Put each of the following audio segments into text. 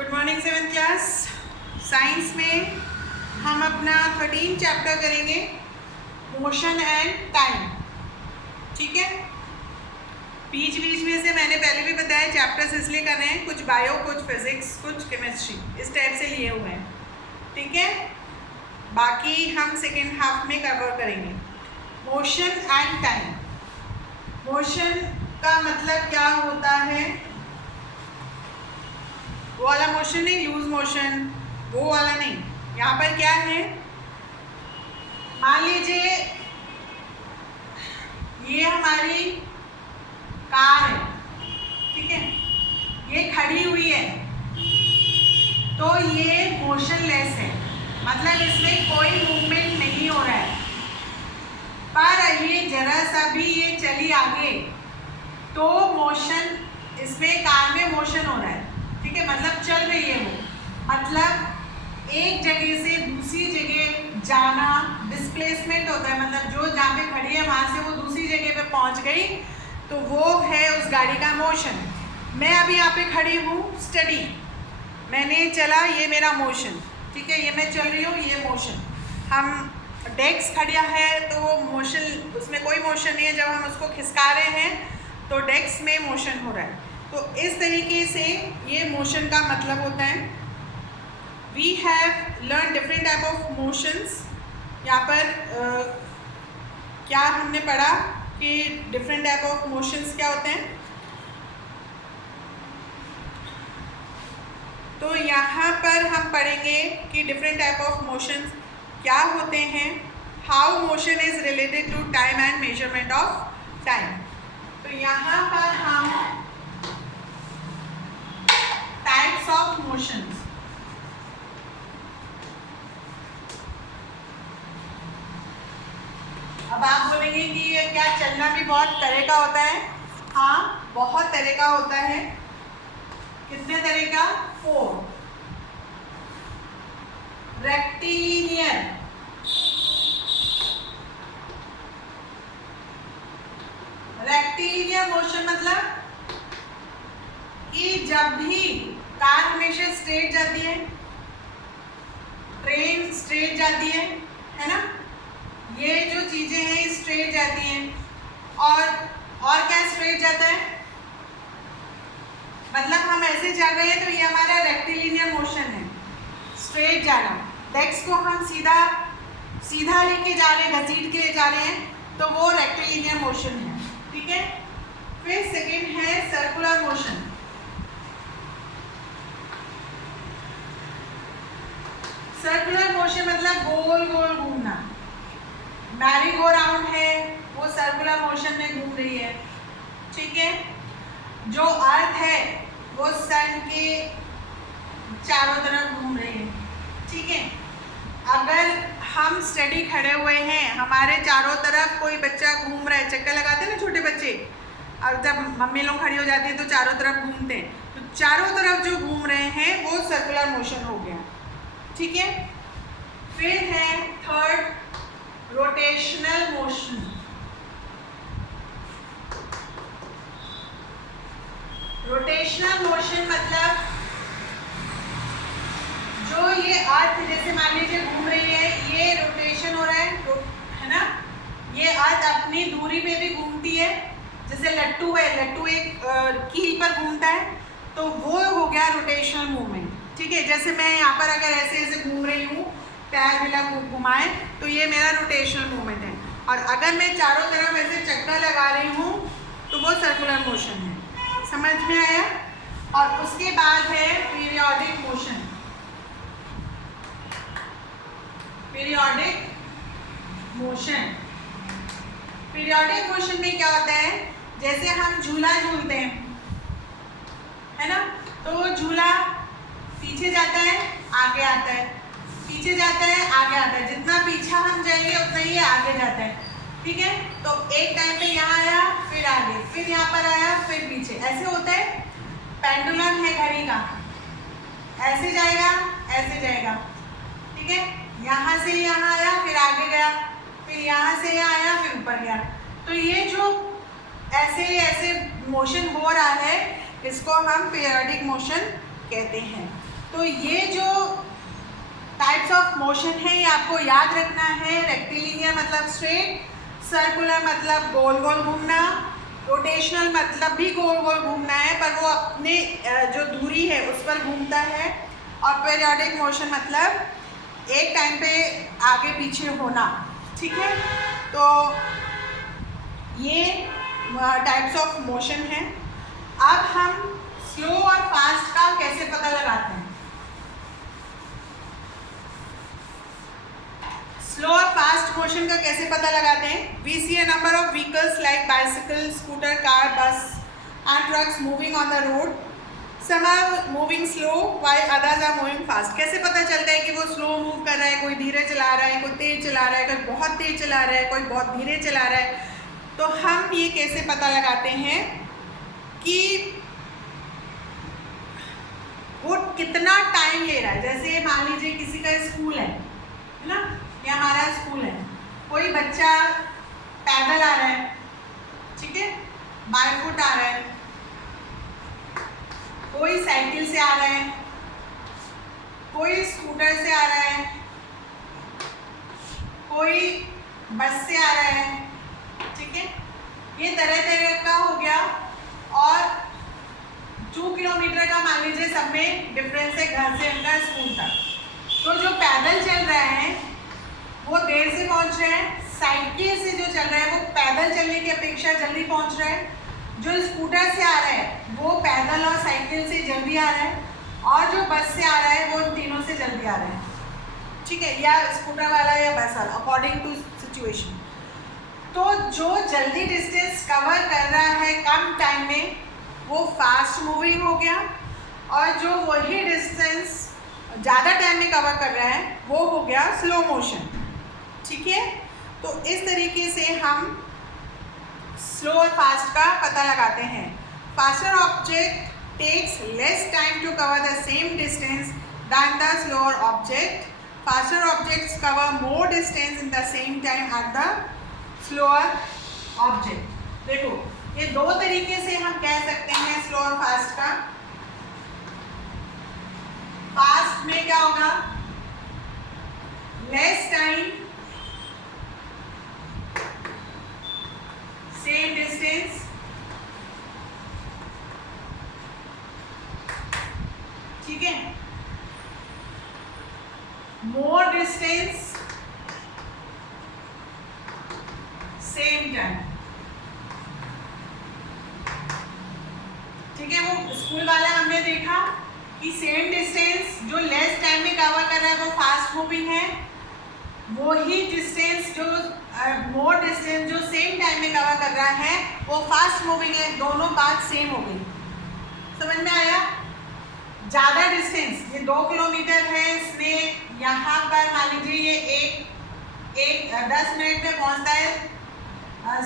Good morning 7th class. Science में हम अपना 13 चैप्टर करेंगे, मोशन एंड टाइम। ठीक है, बीच बीच में से मैंने पहले भी बताया चैप्टर्स इसलिए करने हैं, कुछ बायो, कुछ फिजिक्स, कुछ केमिस्ट्री, इस टाइप से लिए हुए हैं। ठीक है, बाकी हम सेकेंड हाफ में कवर करेंगे। Motion and time. मोशन का मतलब क्या होता है? वो वाला मोशन नहीं, लूज मोशन, वो वाला नहीं। यहाँ पर क्या है, मान लीजिए ये हमारी कार है, ठीक है, ये खड़ी हुई है, तो ये मोशनलेस है, मतलब इसमें कोई मूवमेंट नहीं हो रहा है। पर ये जरा सा भी ये चली आगे तो मोशन, इसमें कार में मोशन हो रहा है। ठीक है, मतलब चल रही है वो, मतलब एक जगह से दूसरी जगह जाना, डिस्प्लेसमेंट होता है, मतलब जो जहाँ पे खड़ी है वहाँ से वो दूसरी जगह पे पहुँच गई, तो वो है उस गाड़ी का मोशन। मैं अभी यहाँ पे खड़ी हूँ, स्टडी, मैंने चला, ये मेरा मोशन। ठीक है, ये मैं चल रही हूँ, ये मोशन। हम डेस्क खड़ा है तो वो मोशन, उसमें कोई मोशन नहीं है। जब हम उसको खिसका रहे हैं तो डेस्क में मोशन हो रहा है। तो इस तरीके से ये मोशन का मतलब होता है। We have learn different type of motions. यहाँ पर क्या हमने पढ़ा कि डिफरेंट टाइप ऑफ मोशंस क्या होते हैं। तो यहाँ पर हम पढ़ेंगे कि डिफरेंट टाइप ऑफ मोशंस क्या होते हैं, how motion is related to time and measurement of time. तो यहाँ पर हम टाइप्स ऑफ मोशंस, अब आप बोलेंगे कि ये क्या चलना भी बहुत तरह का होता है? हाँ, बहुत तरह का होता है। कितने तरह का? 4। रेक्टिलिनियर, रेक्टिलिनियर मोशन मतलब कि जब भी कार हमेशा स्ट्रेट जाती है, ट्रेन स्ट्रेट जाती है ना, ये जो चीजें हैं स्ट्रेट जाती हैं। और क्या स्ट्रेट जाता है? मतलब हम ऐसे चल रहे हैं तो ये हमारा रेक्टिलिनियर मोशन है, स्ट्रेट जाना। डेस्क को हम सीधा लेके जा रहे हैं, घसीट के जा रहे हैं, तो वो रेक्टिलिनियर मोशन है। ठीक है, फिर सेकेंड है सर्कुलर मोशन। सर्कुलर मोशन मतलब गोल गोल घूमना। मैरी गो राउंड है, वो सर्कुलर मोशन में घूम रही है। ठीक है, जो अर्थ है वो सन के चारों तरफ घूम रही है। ठीक है, अगर हम स्टडी खड़े हुए हैं, हमारे चारों तरफ कोई बच्चा घूम रहा है, चक्कर लगाते हैं ना छोटे बच्चे, और जब मम्मी लोग खड़ी हो जाती है तो चारों तरफ घूमते हैं, तो चारों तरफ जो घूम रहे हैं वो सर्कुलर मोशन हो गया। ठीक है, फिर है third, rotational motion. Rotational motion मतलब जो ये अर्थ, जैसे मान लीजिए घूम रही है, ये रोटेशन हो रहा है ना, ये अर्थ अपनी दूरी पे भी घूमती है। जैसे लट्टू है, लट्टू एक कील पर घूमता है, तो वो हो गया रोटेशनल मूवमेंट। ठीक है, जैसे मैं यहाँ पर अगर ऐसे ऐसे घूम रही हूँ, पैर मिला घुमाए, तो ये मेरा रोटेशनल मूवमेंट है। और अगर मैं चारों तरफ ऐसे चक्कर लगा रही हूँ तो वो सर्कुलर मोशन है। समझ में आया? और उसके बाद है periodic motion. Periodic motion, periodic motion में क्या होता है, जैसे हम झूला झूलते हैं, है ना, तो वो झूला पीछे जाता है, आगे आता है, पीछे जाता है, आगे आता है, जितना पीछा हम जाएंगे उतना ही आगे जाता है। ठीक है, तो एक टाइम पे यहाँ आया, फिर आगे, फिर यहाँ पर आया, फिर पीछे, ऐसे होता है। पेंडुलम है घड़ी का, ऐसे जाएगा, ऐसे जाएगा। ठीक है, यहाँ से यहाँ आया, फिर आगे गया, फिर यहाँ से यहाँ आया, फिर ऊपर गया। तो ये जो ऐसे ऐसे मोशन हो रहा है, इसको हम पीरियोडिक मोशन कहते हैं। तो ये जो टाइप्स ऑफ मोशन है ये आपको याद रखना है। रेक्टिलिनियर मतलब स्ट्रेट, सर्कुलर मतलब गोल गोल घूमना, रोटेशनल मतलब भी गोल गोल घूमना है पर वो अपने जो दूरी है उस पर घूमता है, और पीरियोडिक मोशन मतलब एक टाइम पे आगे पीछे होना। ठीक है, तो ये टाइप्स ऑफ मोशन है। अब हम स्लो और फास्ट का कैसे पता लगाते हैं। स्लो और फास्ट मोशन का कैसे पता लगाते हैं। We see a number of vehicles like bicycle, scooter, car, bus and trucks moving on the road. Some are moving slow while others are moving fast. कैसे पता चलता है कि वो स्लो मूव कर रहा है, कोई धीरे चला रहा है, कोई तेज चला रहा है, कोई बहुत तेज चला रहा है, कोई बहुत धीरे चला रहा है। तो हम ये कैसे पता लगाते हैं कि वो कितना टाइम ले रहा है। जैसे मान लीजिए किसी का स्कूल है ना, ये हमारा स्कूल है, कोई बच्चा पैदल आ रहा है, ठीक है, बाय फुट आ रहा है, कोई साइकिल से आ रहा है, कोई स्कूटर से आ रहा है, कोई बस से आ रहा है, ठीक है, ये तरह तरह का हो गया। और 2 किलोमीटर का मान लीजिए सब में डिफरेंस है घर से उनका स्कूल तक। तो जो पैदल चल रहा है वो देर से पहुंच रहा है, साइकिल से जो चल रहा है वो पैदल चलने की अपेक्षा जल्दी पहुंच रहा है, जो स्कूटर से आ रहा है वो पैदल और साइकिल से जल्दी आ रहा है, और जो बस से आ रहा है वो इन तीनों से जल्दी आ रहा है। ठीक है, या स्कूटर वाला या बस वाला अकॉर्डिंग टू सिचुएशन। तो जो जल्दी डिस्टेंस कवर कर रहा है कम टाइम में वो फास्ट मूविंग हो गया, और जो वही डिस्टेंस ज़्यादा टाइम में कवर कर रहा है वो हो गया स्लो मोशन। ठीक है, तो इस तरीके से हम स्लो और फास्ट का पता लगाते हैं। Faster object takes less time to cover the same distance than the slower object. Faster objects cover more distance in the same time at the slower object. देखो ये दो तरीके से हम कह सकते हैं स्लो और फास्ट का। फास्ट में क्या होगा, लेस टाइम सेम डिस्टेंस, ठीक है, मोर डिस्टेंस सेम टाइम। ठीक है, वो स्कूल वाला हमने देखा कि सेम डिस्टेंस जो लेस टाइम में कवर कर रहा है वो फास्ट मूविंग है, वही डिस्टेंस जो मोर डिस्टेंस जो सेम टाइम में कवर कर रहा है वो फास्ट मूविंग है। दोनों बात सेम हो गई, समझ में आया। ज़्यादा डिस्टेंस, ये 2 किलोमीटर है, इसमें यहाँ पर मान लीजिए ये एक 10 मिनट में पहुँचता है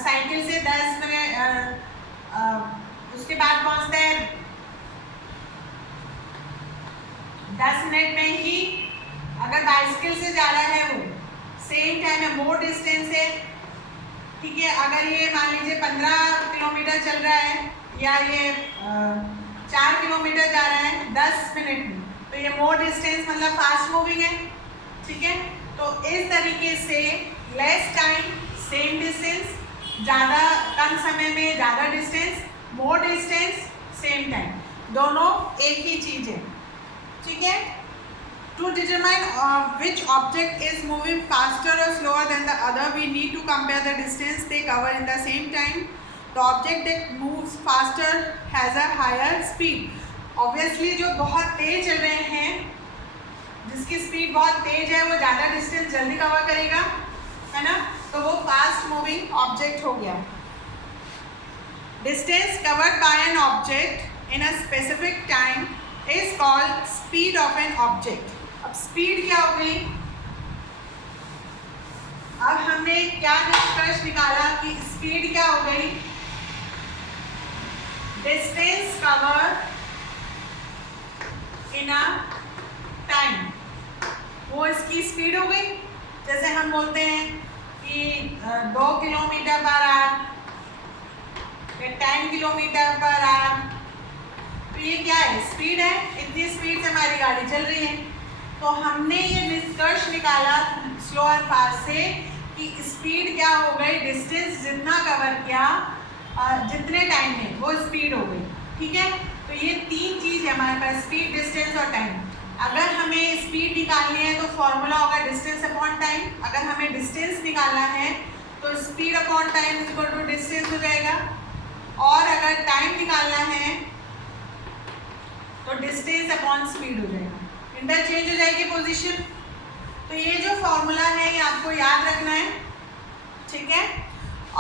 साइकिल से, 10 मिनट उसके बाद पहुँचता है 10 मिनट में ही। अगर बाइसिकल से जा रहा है वो सेम टाइम है, मोर डिस्टेंस है, ठीक है। अगर ये मान लीजिए 15 किलोमीटर चल रहा है या ये 4 किलोमीटर जा रहा है 10 मिनट में, तो ये मोर डिस्टेंस मतलब फास्ट मूविंग है, ठीक है। तो इस तरीके से लेस टाइम सेम डिस्टेंस, ज़्यादा कम समय में ज़्यादा डिस्टेंस, मोर डिस्टेंस सेम टाइम, दोनों एक ही चीज़ है, ठीक है। To determine which object is moving faster or slower than the other, we need to compare the distance they cover in the same time. The object that moves faster has a higher speed. Obviously, जो बहुत तेज चल रहे हैं, जिसकी speed बहुत तेज है, वो ज़्यादा डिस्टेंस जल्दी कवर करेगा, है ना, तो वो फास्ट मूविंग ऑब्जेक्ट हो गया। Distance covered by an object in a specific time is called speed of an object. अब स्पीड क्या हो गई, अब हमने क्या निष्कर्ष निकाला कि स्पीड क्या हो गई, distance cover in a time, वो इसकी स्पीड हो गई। जैसे हम बोलते हैं कि 2 किलोमीटर पर आवर या 10 किलोमीटर पर आवर, तो ये क्या है, स्पीड है। इतनी स्पीड तो हमने ये निष्कर्ष निकाला स्लो और फास्ट से कि स्पीड क्या हो गई, डिस्टेंस जितना कवर किया जितने टाइम में वो स्पीड हो गई। ठीक है, तो ये तीन चीज़ है हमारे पास, स्पीड, डिस्टेंस और टाइम। अगर हमें स्पीड निकालनी है तो फॉर्मूला होगा डिस्टेंस अपॉन टाइम। अगर हमें डिस्टेंस निकालना है तो speed upon time is equal to distance हो जाएगा, और अगर टाइम निकालना है तो डिस्टेंस अपॉन स्पीड हो जाएगा, इंटरचेंज हो जाएगी पोजीशन। तो ये जो फॉर्मूला है ये आपको याद रखना है, ठीक है।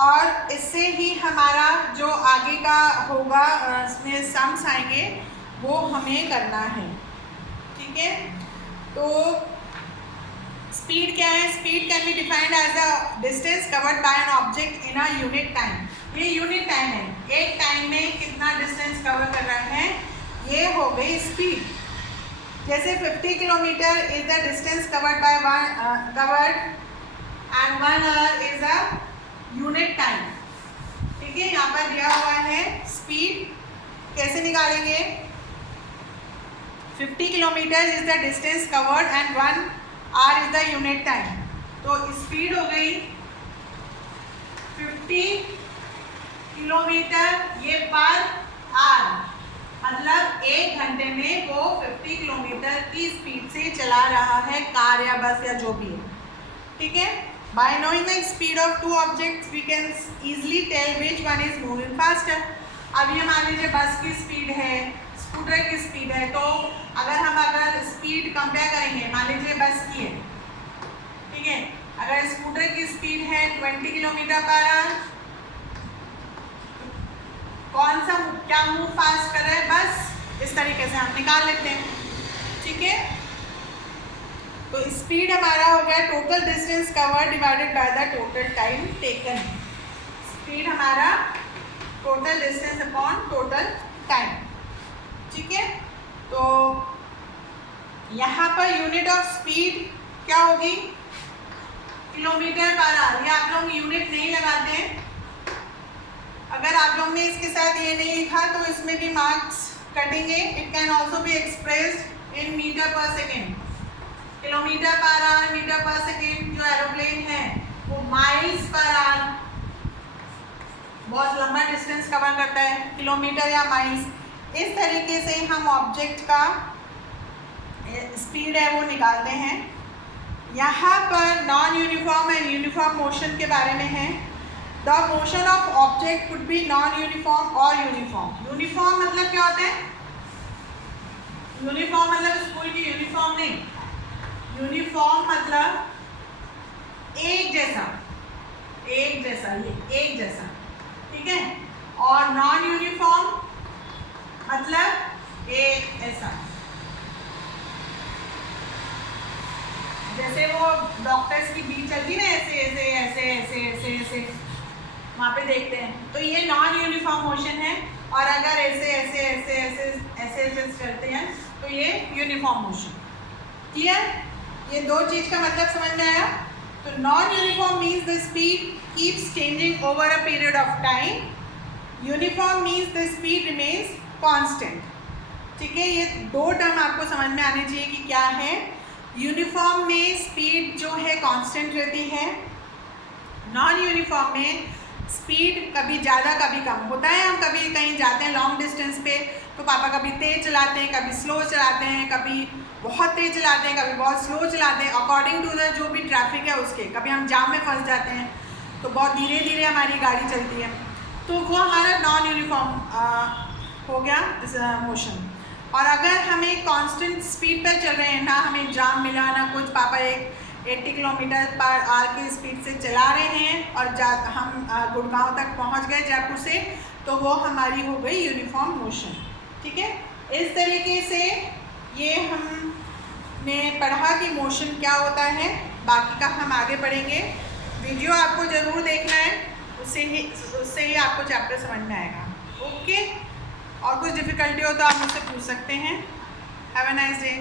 और इससे ही हमारा जो आगे का होगा इसमें सम्स आएंगे वो हमें करना है, ठीक है। तो स्पीड क्या है, speed can be defined as the distance covered by an object in a unit time. ये यूनिट टाइम है, एक टाइम में कितना डिस्टेंस कवर कर रहा है, ये हो गई स्पीड। जैसे 50 kilometre is the distance covered bye covered and 1 our is a unit time, ठीक है। यहाँ पर दिया हुआ है स्पीड, कैसे निकालेंगे, 50 kilometre is the distance covered and 1 our is the unit time. तो स्पीड हो गई 50 किलोमीटर ये पर आवर, मतलब 1 घंटे में वो 50 किलोमीटर की स्पीड से चला रहा है कार या बस या जो भी है, ठीक है। By knowing the speed of two objects we can easily tell which one is moving faster. अब ये मान लीजिए बस की स्पीड है, स्कूटर की स्पीड है, तो अगर स्पीड कंपेयर करेंगे, मान लीजिए बस की है, ठीक है, अगर स्कूटर की स्पीड है 20 किलोमीटर पर आवर, कौन सा क्या मूव फास्ट कर रहा है, बस इस तरीके से हम निकाल लेते हैं, ठीक है। तो स्पीड हमारा हो गया total distance cover divided by the total time taken. Speed हमारा total distance upon total time, ठीक है। तो यहाँ पर यूनिट ऑफ स्पीड क्या होगी, किलोमीटर पर आवर। ये आप लोग यूनिट नहीं लगाते हैं, अगर आप लोग ने इसके साथ ये नहीं लिखा तो इसमें भी मार्क्स कटेंगे। It can also be expressed in metre per second, kilometre per hour, metre per second. जो एरोप्लेन है वो माइल्स पर आवर, बहुत लंबा डिस्टेंस कवर करता है, किलोमीटर या माइल्स। इस तरीके से हम ऑब्जेक्ट का स्पीड है वो निकालते हैं। यहाँ पर non uniform and uniform motion के बारे में है। The motion of object could be non uniform और यूनिफॉर्म। यूनिफॉर्म मतलब क्या होता है, यूनिफॉर्म मतलब स्कूल की यूनिफॉर्म नहीं, यूनिफॉर्म मतलब एक जैसा, एक जैसा, ये एक जैसा, ठीक है। और नॉन यूनिफॉर्म मतलब एक ऐसा, जैसे वो डॉक्टर्स की बीच चलती ना, ऐसे ऐसे ऐसे ऐसे ऐसे ऐसे वहाँ पे देखते हैं, तो ये नॉन यूनिफॉर्म मोशन है। और अगर ऐसे ऐसे ऐसे ऐसे ऐसे ऐसे करते हैं तो ये यूनिफॉर्म मोशन। क्लियर, ये दो चीज़ का मतलब समझ में आया। तो non uniform means the speed keeps changing over a period of time, uniform means the speed remains constant, ठीक है। ये दो टर्म आपको समझ में आने चाहिए कि क्या है। यूनिफॉर्म में स्पीड जो है कांस्टेंट रहती है, नॉन यूनिफॉर्म में स्पीड कभी ज़्यादा कभी कम होता है। हम कभी कहीं जाते हैं लॉन्ग डिस्टेंस पे तो पापा कभी तेज़ चलाते हैं, कभी स्लो चलाते हैं, कभी बहुत तेज़ चलाते हैं, कभी बहुत स्लो चलाते हैं, अकॉर्डिंग टू द जो भी ट्रैफिक है उसके। कभी हम जाम में फंस जाते हैं तो बहुत धीरे धीरे हमारी गाड़ी चलती है, तो वो हमारा नॉन यूनिफॉर्म हो गया मोशन। और अगर हम एक कांस्टेंट स्पीड पर चल रहे हैं, ना हमें जाम मिला ना कुछ, पापा एक 80 किलोमीटर पर आवर की स्पीड से चला रहे हैं और हम गुड़गांव तक पहुंच गए जयपुर से, तो वो हमारी हो गई यूनिफॉर्म मोशन, ठीक है। इस तरीके से ये हमने पढ़ा कि मोशन क्या होता है। बाकी का हम आगे पढ़ेंगे। वीडियो आपको ज़रूर देखना है, उससे ही आपको चैप्टर समझ में आएगा। ओके, और कुछ डिफ़िकल्टी हो तो आप मुझसे पूछ सकते हैं। Have a nice day.